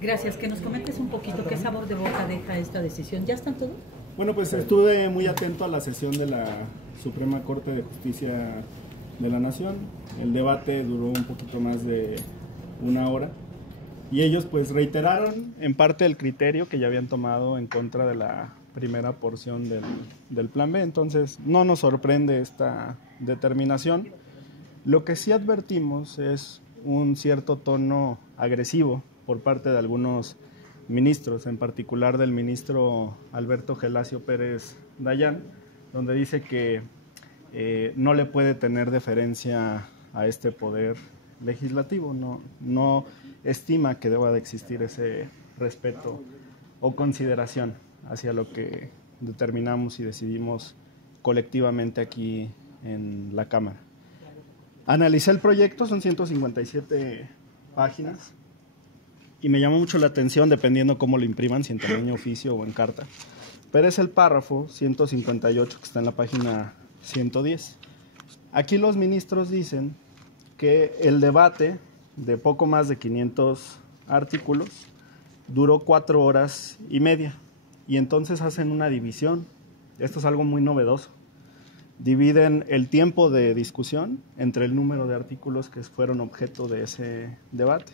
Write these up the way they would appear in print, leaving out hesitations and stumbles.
Gracias. Que nos comentes un poquito qué sabor de boca deja esta decisión. ¿Ya están todos? Bueno, pues estuve muy atento a la sesión de la Suprema Corte de Justicia de la Nación. El debate duró un poquito más de una hora y ellos pues reiteraron en parte el criterio que ya habían tomado en contra de la primera porción del Plan B. Entonces no nos sorprende esta determinación. Lo que sí advertimos es un cierto tono agresivo por parte de algunos ministros, en particular del ministro Alberto Gelasio Pérez Dayán, donde dice que no le puede tener deferencia a este poder legislativo, no estima que deba de existir ese respeto o consideración hacia lo que determinamos y decidimos colectivamente aquí en la Cámara. Analicé el proyecto, son 157 páginas y me llamó mucho la atención, dependiendo cómo lo impriman, si en tamaño oficio o en carta, pero es el párrafo 158 que está en la página 110. Aquí los ministros dicen que el debate de poco más de 500 artículos duró 4 horas y media y entonces hacen una división. Esto es algo muy novedoso. Dividen el tiempo de discusión entre el número de artículos que fueron objeto de ese debate.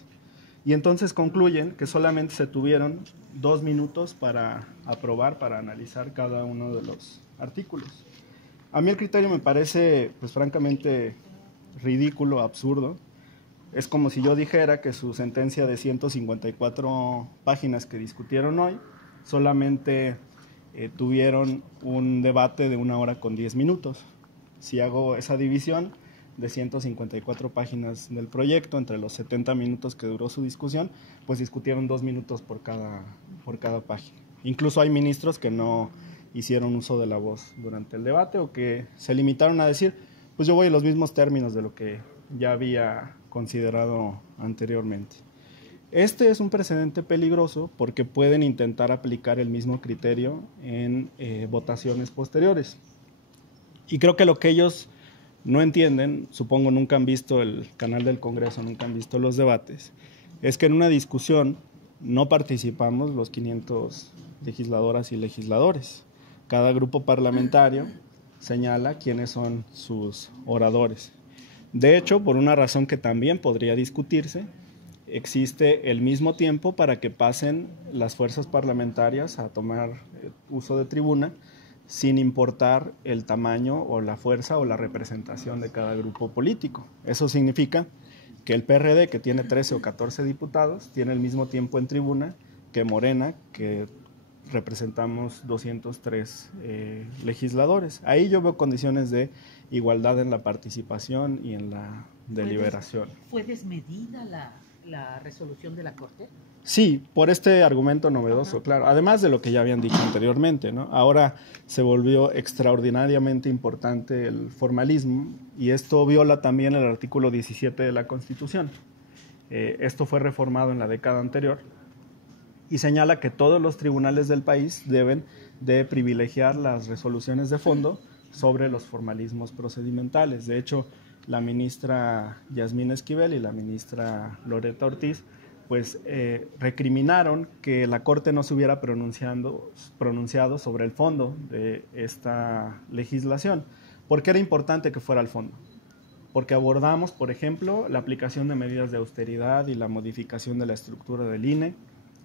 Y entonces concluyen que solamente se tuvieron 2 minutos para aprobar, para analizar cada uno de los artículos. A mí el criterio me parece, pues francamente, ridículo, absurdo. Es como si yo dijera que su sentencia de 154 páginas que discutieron hoy solamente tuvieron un debate de 1 hora con 10 minutos. Si hago esa división de 154 páginas del proyecto entre los 70 minutos que duró su discusión, pues discutieron 2 minutos por cada página. Incluso hay ministros que no hicieron uso de la voz durante el debate o que se limitaron a decir, pues yo voy en los mismos términos de lo que ya había considerado anteriormente. Este es un precedente peligroso porque pueden intentar aplicar el mismo criterio en votaciones posteriores. Y creo que lo que ellos no entienden, supongo nunca han visto el canal del Congreso, nunca han visto los debates, es que en una discusión no participamos los 500 legisladoras y legisladores. Cada grupo parlamentario señala quiénes son sus oradores. De hecho, por una razón que también podría discutirse, existe el mismo tiempo para que pasen las fuerzas parlamentarias a tomar uso de tribuna, sin importar el tamaño o la fuerza o la representación de cada grupo político. Eso significa que el PRD, que tiene 13 o 14 diputados, tiene el mismo tiempo en tribuna que Morena, que representamos 203 legisladores. Ahí yo veo condiciones de igualdad en la participación y en la deliberación. ¿Fue desmedida la resolución de la Corte? Sí, por este argumento novedoso, claro. Además de lo que ya habían dicho anteriormente, ¿no? Ahora se volvió extraordinariamente importante el formalismo y esto viola también el artículo 17 de la Constitución. Esto fue reformado en la década anterior y señala que todos los tribunales del país deben de privilegiar las resoluciones de fondo sobre los formalismos procedimentales. De hecho, la ministra Yasmín Esquivel y la ministra Loretta Ortiz pues recriminaron que la Corte no se hubiera pronunciado sobre el fondo de esta legislación. ¿Por qué era importante que fuera al fondo? Porque abordamos, por ejemplo, la aplicación de medidas de austeridad y la modificación de la estructura del INE,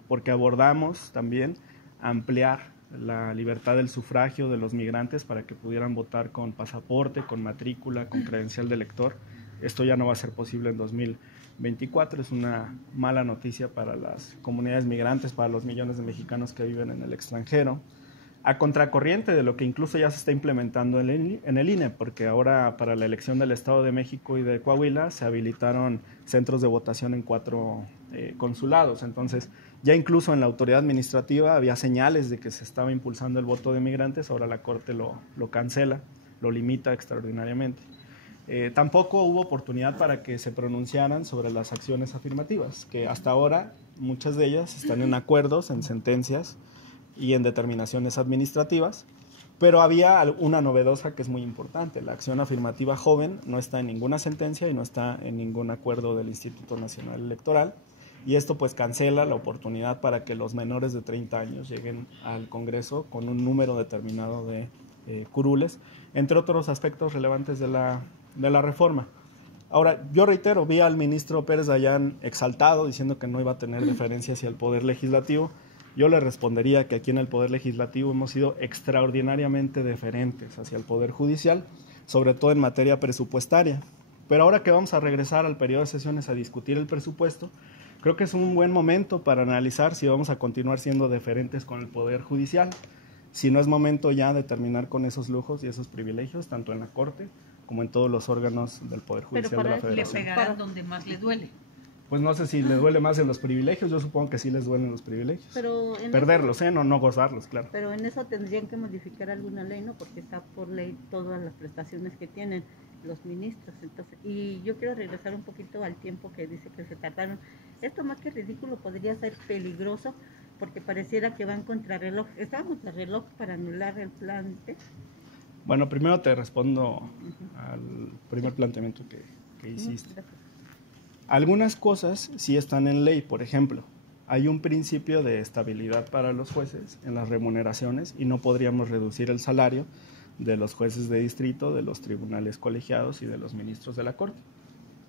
porque abordamos también ampliar la libertad del sufragio de los migrantes para que pudieran votar con pasaporte, con matrícula, con credencial de elector. Esto ya no va a ser posible en 2024, es una mala noticia para las comunidades migrantes, para los millones de mexicanos que viven en el extranjero, a contracorriente de lo que incluso ya se está implementando en el INE, porque ahora para la elección del Estado de México y de Coahuila se habilitaron centros de votación en 4 consulados. Entonces, ya incluso en la autoridad administrativa había señales de que se estaba impulsando el voto de migrantes, ahora la Corte lo cancela, lo limita extraordinariamente. Tampoco hubo oportunidad para que se pronunciaran sobre las acciones afirmativas, que hasta ahora muchas de ellas están en acuerdos, en sentencias y en determinaciones administrativas, pero había una novedosa que es muy importante. La acción afirmativa joven no está en ninguna sentencia y no está en ningún acuerdo del Instituto Nacional Electoral, y esto pues cancela la oportunidad para que los menores de 30 años lleguen al Congreso con un número determinado de curules, entre otros aspectos relevantes de la reforma. Ahora, yo reitero, vi al ministro Pérez Dayán exaltado, diciendo que no iba a tener deferencia hacia el Poder Legislativo. Yo le respondería que aquí en el Poder Legislativo hemos sido extraordinariamente deferentes hacia el Poder Judicial, sobre todo en materia presupuestaria. Pero ahora que vamos a regresar al periodo de sesiones a discutir el presupuesto, creo que es un buen momento para analizar si vamos a continuar siendo deferentes con el Poder Judicial, si no es momento ya de terminar con esos lujos y esos privilegios, tanto en la Corte como en todos los órganos del Poder Judicial de la Federación. Le pegarán donde más le duele. Pues no sé si les duele más en los privilegios, yo supongo que sí les duelen los privilegios. Pero perderlos, no gozarlos, claro. Pero en eso tendrían que modificar alguna ley, ¿no? Porque está por ley todas las prestaciones que tienen los ministros. Entonces, y yo quiero regresar un poquito al tiempo que dice que se tardaron. Esto más que ridículo podría ser peligroso porque pareciera que van contrarreloj. ¿Estaba contrarreloj para anular el plan T? Bueno, primero te respondo al primer planteamiento que hiciste. Algunas cosas sí están en ley, por ejemplo, hay un principio de estabilidad para los jueces en las remuneraciones y no podríamos reducir el salario de los jueces de distrito, de los tribunales colegiados y de los ministros de la Corte.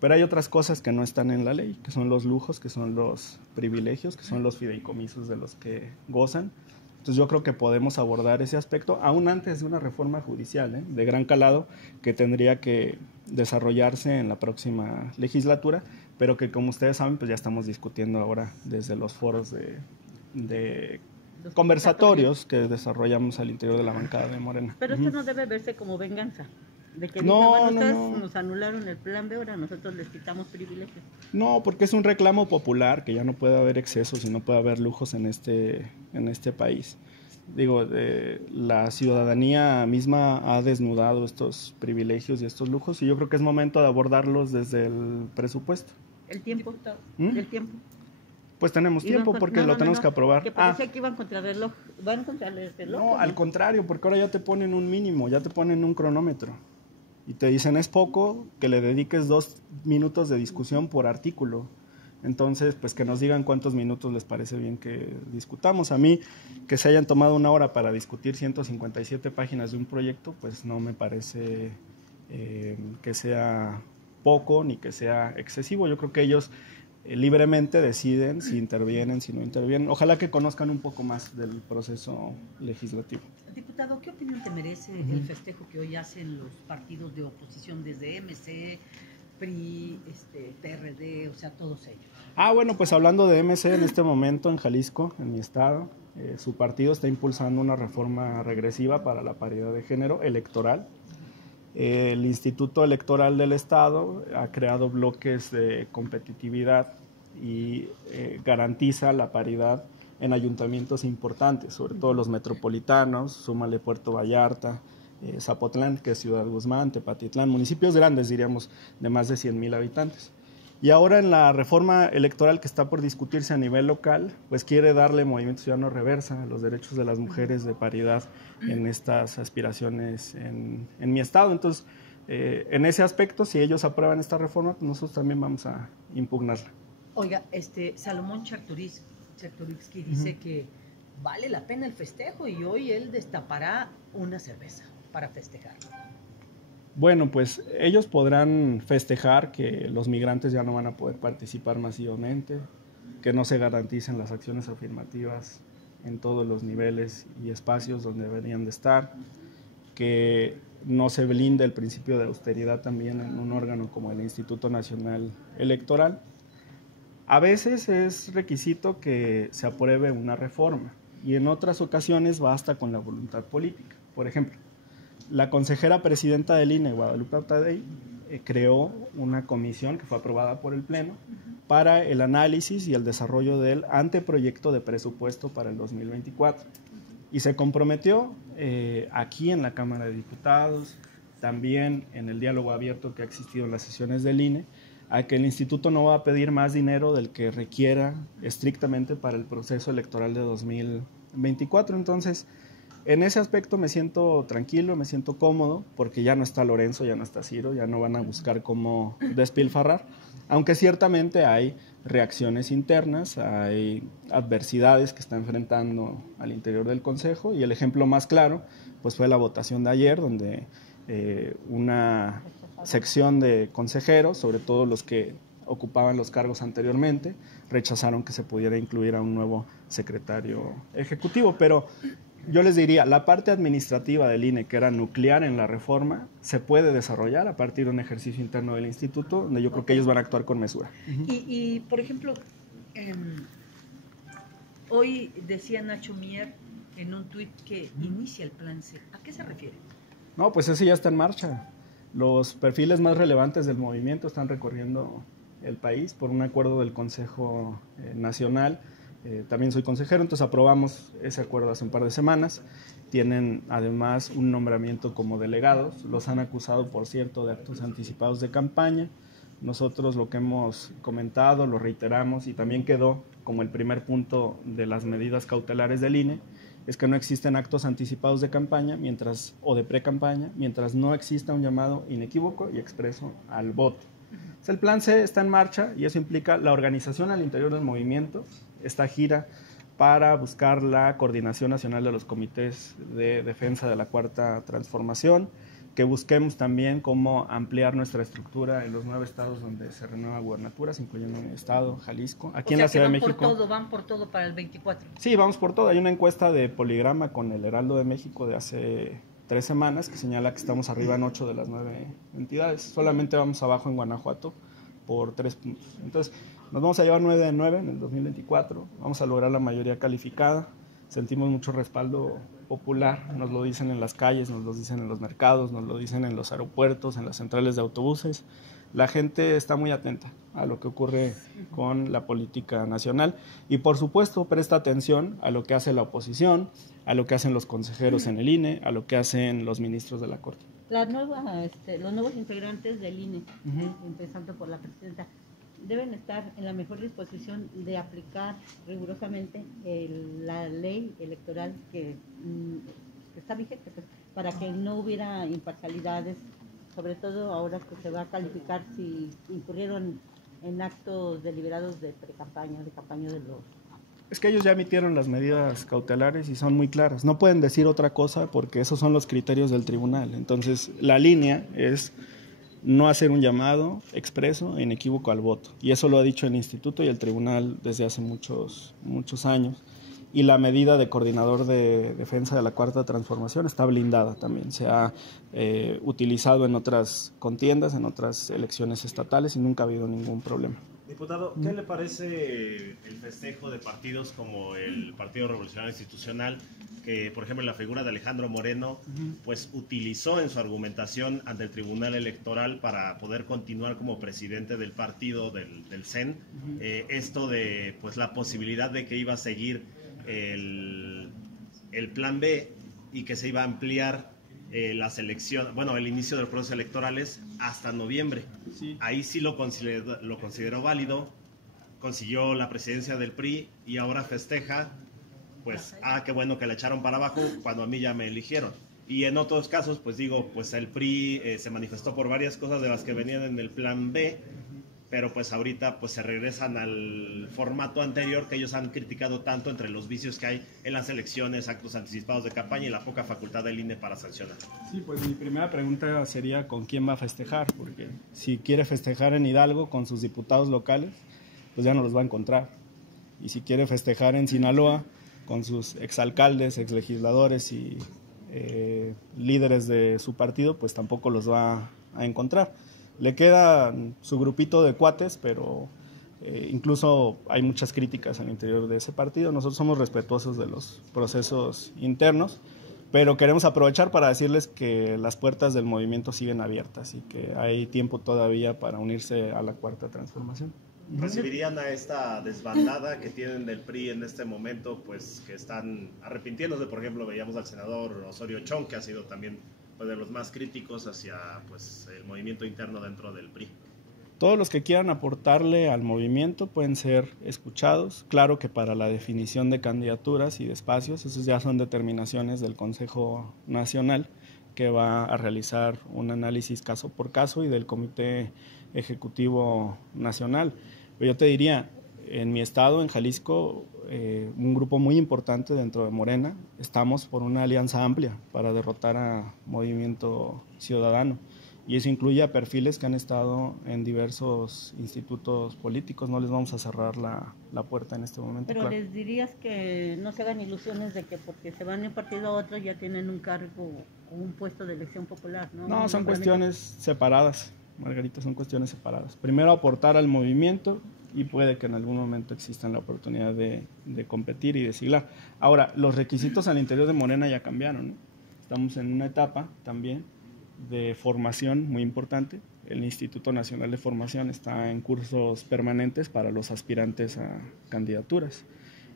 Pero hay otras cosas que no están en la ley, que son los lujos, que son los privilegios, que son los fideicomisos de los que gozan. Entonces yo creo que podemos abordar ese aspecto aún antes de una reforma judicial de gran calado que tendría que desarrollarse en la próxima legislatura, pero que como ustedes saben pues ya estamos discutiendo ahora desde los foros de conversatorios que desarrollamos al interior de la bancada de Morena. Pero esto no debe verse como venganza. De que ustedes nos anularon el plan B, ahora nosotros les quitamos privilegios. No, porque es un reclamo popular, que ya no puede haber excesos y no puede haber lujos en este país. Digo, la ciudadanía misma ha desnudado estos privilegios y estos lujos y yo creo que es momento de abordarlos desde el presupuesto. ¿El tiempo? ¿El tiempo? Pues tenemos tiempo porque lo tenemos que aprobar. Que parecía que iban contra el reloj. ¿Van contra el reloj? No, al contrario, porque ahora ya te ponen un mínimo, ya te ponen un cronómetro. Y te dicen, es poco que le dediques 2 minutos de discusión por artículo. Entonces, pues que nos digan cuántos minutos les parece bien que discutamos. A mí, que se hayan tomado 1 hora para discutir 157 páginas de un proyecto, pues no me parece que sea poco ni que sea excesivo. Yo creo que ellos libremente deciden si intervienen, si no intervienen. Ojalá que conozcan un poco más del proceso legislativo. Diputado, ¿qué opinión te merece el festejo que hoy hacen los partidos de oposición desde MC, PRI, PRD, o sea, todos ellos? Bueno, pues hablando de MC en este momento en Jalisco, en mi estado, su partido está impulsando una reforma regresiva para la paridad de género electoral. El Instituto Electoral del Estado ha creado bloques de competitividad y garantiza la paridad en ayuntamientos importantes, sobre todo los metropolitanos, súmale Puerto Vallarta, Zapotlán, que es Ciudad Guzmán, Tepatitlán, municipios grandes, diríamos, de más de 100,000 habitantes. Y ahora en la reforma electoral que está por discutirse a nivel local, pues quiere darle Movimiento Ciudadano reversa a los derechos de las mujeres de paridad en estas aspiraciones en mi estado. Entonces, en ese aspecto, si ellos aprueban esta reforma, pues nosotros también vamos a impugnarla. Oiga, Salomón Chertorivsky dice que vale la pena el festejo y hoy él destapará una cerveza para festejar. Bueno, pues ellos podrán festejar que los migrantes ya no van a poder participar masivamente, que no se garanticen las acciones afirmativas en todos los niveles y espacios donde deberían de estar, que no se blinde el principio de austeridad también en un órgano como el Instituto Nacional Electoral. A veces es requisito que se apruebe una reforma y en otras ocasiones basta con la voluntad política. Por ejemplo, la consejera presidenta del INE, Guadalupe Ottadei, creó una comisión que fue aprobada por el Pleno para el análisis y el desarrollo del anteproyecto de presupuesto para el 2024. Y se comprometió aquí en la Cámara de Diputados, también en el diálogo abierto que ha existido en las sesiones del INE, a que el instituto no va a pedir más dinero del que requiera estrictamente para el proceso electoral de 2024. Entonces, en ese aspecto me siento tranquilo, me siento cómodo, porque ya no está Lorenzo, ya no está Ciro, ya no van a buscar cómo despilfarrar, aunque ciertamente hay reacciones internas, hay adversidades que está enfrentando al interior del Consejo, y el ejemplo más claro pues fue la votación de ayer, donde una sección de consejeros, sobre todo los que ocupaban los cargos anteriormente, rechazaron que se pudiera incluir a un nuevo secretario ejecutivo. Pero yo les diría, la parte administrativa del INE, que era nuclear en la reforma, se puede desarrollar a partir de un ejercicio interno del instituto, donde yo creo que ellos van a actuar con mesura. Y por ejemplo, hoy decía Nacho Mier en un tuit que inicia el plan C. ¿A qué se refiere? No, pues ese ya está en marcha. Los perfiles más relevantes del movimiento están recorriendo el país por un acuerdo del Consejo Nacional. También soy consejero, entonces aprobamos ese acuerdo hace un par de semanas. Tienen además un nombramiento como delegados. Los han acusado, por cierto, de actos anticipados de campaña. Nosotros lo que hemos comentado, lo reiteramos, y también quedó como el primer punto de las medidas cautelares del INE, es que no existen actos anticipados de campaña o de pre-campaña mientras no exista un llamado inequívoco y expreso al voto. El plan C está en marcha, y eso implica la organización al interior del movimiento. Esta gira para buscar la coordinación nacional de los comités de defensa de la Cuarta Transformación, que busquemos también cómo ampliar nuestra estructura en los 9 estados donde se renueva gubernaturas, incluyendo mi estado, Jalisco. Aquí en la Ciudad de México. Van por todo para el 24. Sí, vamos por todo. Hay una encuesta de Poligrama con el Heraldo de México de hace 3 semanas que señala que estamos arriba en 8 de las 9 entidades. Solamente vamos abajo en Guanajuato por 3 puntos. Entonces, nos vamos a llevar 9 de 9 en el 2024. Vamos a lograr la mayoría calificada. Sentimos mucho respaldo popular, nos lo dicen en las calles, nos lo dicen en los mercados, nos lo dicen en los aeropuertos, en las centrales de autobuses. La gente está muy atenta a lo que ocurre con la política nacional y, por supuesto, presta atención a lo que hace la oposición, a lo que hacen los consejeros en el INE, a lo que hacen los ministros de la Corte. Los nuevos integrantes del INE, empezando por la presidenta, deben estar en la mejor disposición de aplicar rigurosamente la ley electoral que está vigente, pues, para que no hubiera imparcialidades, sobre todo ahora que se va a calificar si incurrieron en actos deliberados de pre-campaña, de campaña de los... Es que ellos ya emitieron las medidas cautelares y son muy claras. No pueden decir otra cosa porque esos son los criterios del tribunal. Entonces, la línea es no hacer un llamado expreso e inequívoco al voto. Y eso lo ha dicho el instituto y el tribunal desde hace muchos años. Y la medida de coordinador de defensa de la Cuarta Transformación está blindada también. Se ha utilizado en otras contiendas, en otras elecciones estatales, y nunca ha habido ningún problema. Diputado, ¿qué le parece el festejo de partidos como el Partido Revolucionario Institucional, que, por ejemplo, la figura de Alejandro Moreno, pues utilizó en su argumentación ante el Tribunal Electoral para poder continuar como presidente del partido, del CEN, esto de pues la posibilidad de que iba a seguir el plan B y que se iba a ampliar las elecciones, bueno, el inicio de los procesos electorales hasta noviembre? Sí. Ahí sí lo consideró válido, consiguió la presidencia del PRI y ahora festeja, pues, qué bueno que la echaron para abajo cuando a mí ya me eligieron. Y en otros casos, pues digo, pues el PRI se manifestó por varias cosas de las que venían en el plan B, pero pues ahorita pues se regresan al formato anterior que ellos han criticado tanto, entre los vicios que hay en las elecciones, actos anticipados de campaña y la poca facultad del INE para sancionar. Sí, pues mi primera pregunta sería ¿con quién va a festejar? Porque si quiere festejar en Hidalgo con sus diputados locales, pues ya no los va a encontrar. Y si quiere festejar en Sinaloa con sus exalcaldes, exlegisladores y líderes de su partido, pues tampoco los va a encontrar. Le queda su grupito de cuates, pero incluso hay muchas críticas al interior de ese partido. Nosotros somos respetuosos de los procesos internos, pero queremos aprovechar para decirles que las puertas del movimiento siguen abiertas y que hay tiempo todavía para unirse a la Cuarta Transformación. ¿Recibirían a esta desbandada que tienen del PRI en este momento, pues que están arrepintiéndose? Por ejemplo, veíamos al senador Osorio Chong, que ha sido también de los más críticos hacia pues el movimiento interno dentro del PRI. Todos los que quieran aportarle al movimiento pueden ser escuchados. Claro que para la definición de candidaturas y de espacios, esos ya son determinaciones del Consejo Nacional, que va a realizar un análisis caso por caso, y del Comité Ejecutivo Nacional. Pero yo te diría, en mi estado, en Jalisco, un grupo muy importante dentro de Morena, estamos por una alianza amplia para derrotar a Movimiento Ciudadano. Y eso incluye a perfiles que han estado en diversos institutos políticos. No les vamos a cerrar la puerta en este momento. Pero claro. les dirías que no se hagan ilusiones de que porque se van de un partido a otro ya tienen un cargo o un puesto de elección popular, ¿no? No, son cuestiones separadas, Margarita, son cuestiones separadas. Primero aportar al movimiento y puede que en algún momento exista la oportunidad de competir y de siglar. Ahora, los requisitos al interior de Morena ya cambiaron, ¿no? Estamos en una etapa también de formación muy importante. El Instituto Nacional de Formación está en cursos permanentes para los aspirantes a candidaturas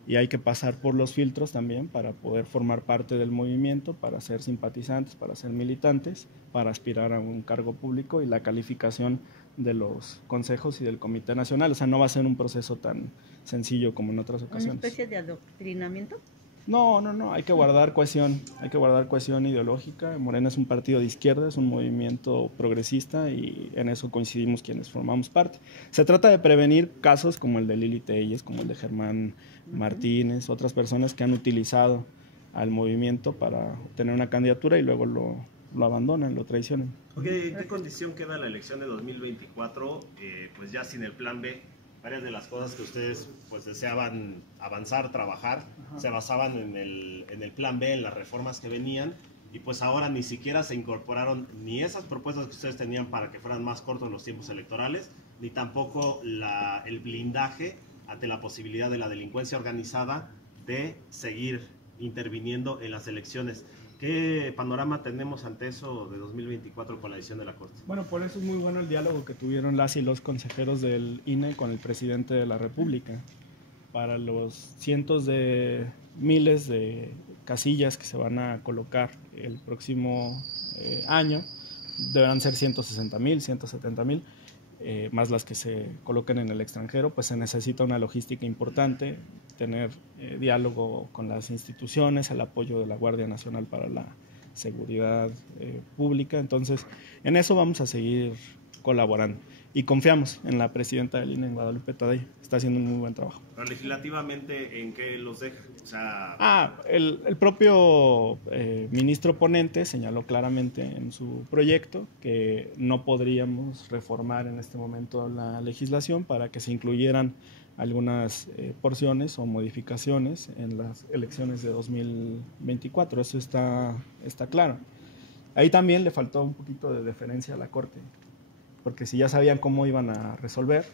y hay que pasar por los filtros también para poder formar parte del movimiento, para ser simpatizantes, para ser militantes, para aspirar a un cargo público y la calificación de los consejos y del Comité Nacional. O sea, no va a ser un proceso tan sencillo como en otras ocasiones. ¿Una especie de adoctrinamiento? No, hay que guardar cohesión ideológica. Morena es un partido de izquierda, es un movimiento progresista y en eso coincidimos quienes formamos parte. Se trata de prevenir casos como el de Lili Telles, como el de Germán Martínez, otras personas que han utilizado al movimiento para obtener una candidatura y luego lo abandonan, lo traicionan. Okay, ¿qué condición queda la elección de 2024? Pues ya sin el plan B. Varias de las cosas que ustedes pues deseaban avanzar, trabajar, se basaban en el plan B, en las reformas que venían, y pues ahora ni siquiera se incorporaron ni esas propuestas que ustedes tenían para que fueran más cortos los tiempos electorales, ni tampoco el blindaje ante la posibilidad de la delincuencia organizada de seguir interviniendo en las elecciones. ¿Qué panorama tenemos ante eso de 2024 con la decisión de la Corte? Bueno, por eso es muy bueno el diálogo que tuvieron las y los consejeros del INE con el presidente de la República. Para los cientos de miles de casillas que se van a colocar el próximo año, deberán ser 160,000, 170,000, más las que se coloquen en el extranjero, pues se necesita una logística importante, tener diálogo con las instituciones, el apoyo de la Guardia Nacional para la seguridad pública. Entonces, en eso vamos a seguir colaborando y confiamos en la presidenta del INE, Guadalupe Tadei. Está haciendo un muy buen trabajo. Pero legislativamente, ¿en qué los deja? O sea... el propio ministro ponente señaló claramente en su proyecto que no podríamos reformar en este momento la legislación para que se incluyeran algunas porciones o modificaciones en las elecciones de 2024. Eso está claro. Ahí también le faltó un poquito de deferencia a la Corte, porque si ya sabían cómo iban a resolver,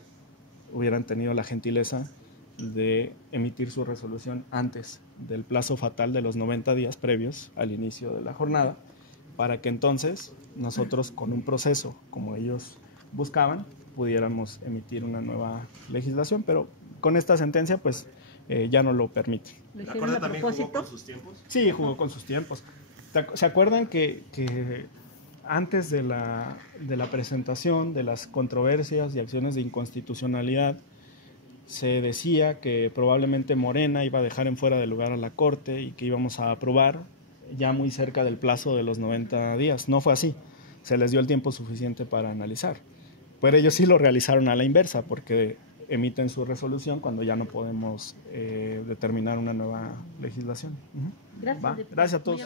hubieran tenido la gentileza de emitir su resolución antes del plazo fatal de los 90 días previos al inicio de la jornada, para que entonces nosotros, con un proceso como ellos buscaban, pudiéramos emitir una nueva legislación, pero con esta sentencia pues ya no lo permite. ¿La Corte también jugó con sus tiempos? Sí, jugó con sus tiempos. ¿Se acuerdan que antes de la presentación de las controversias y acciones de inconstitucionalidad se decía que probablemente Morena iba a dejar en fuera de lugar a la Corte y que íbamos a aprobar ya muy cerca del plazo de los 90 días? No fue así, se les dio el tiempo suficiente para analizar. Pero ellos sí lo realizaron a la inversa, porque emiten su resolución cuando ya no podemos determinar una nueva legislación. Gracias. Gracias a todos.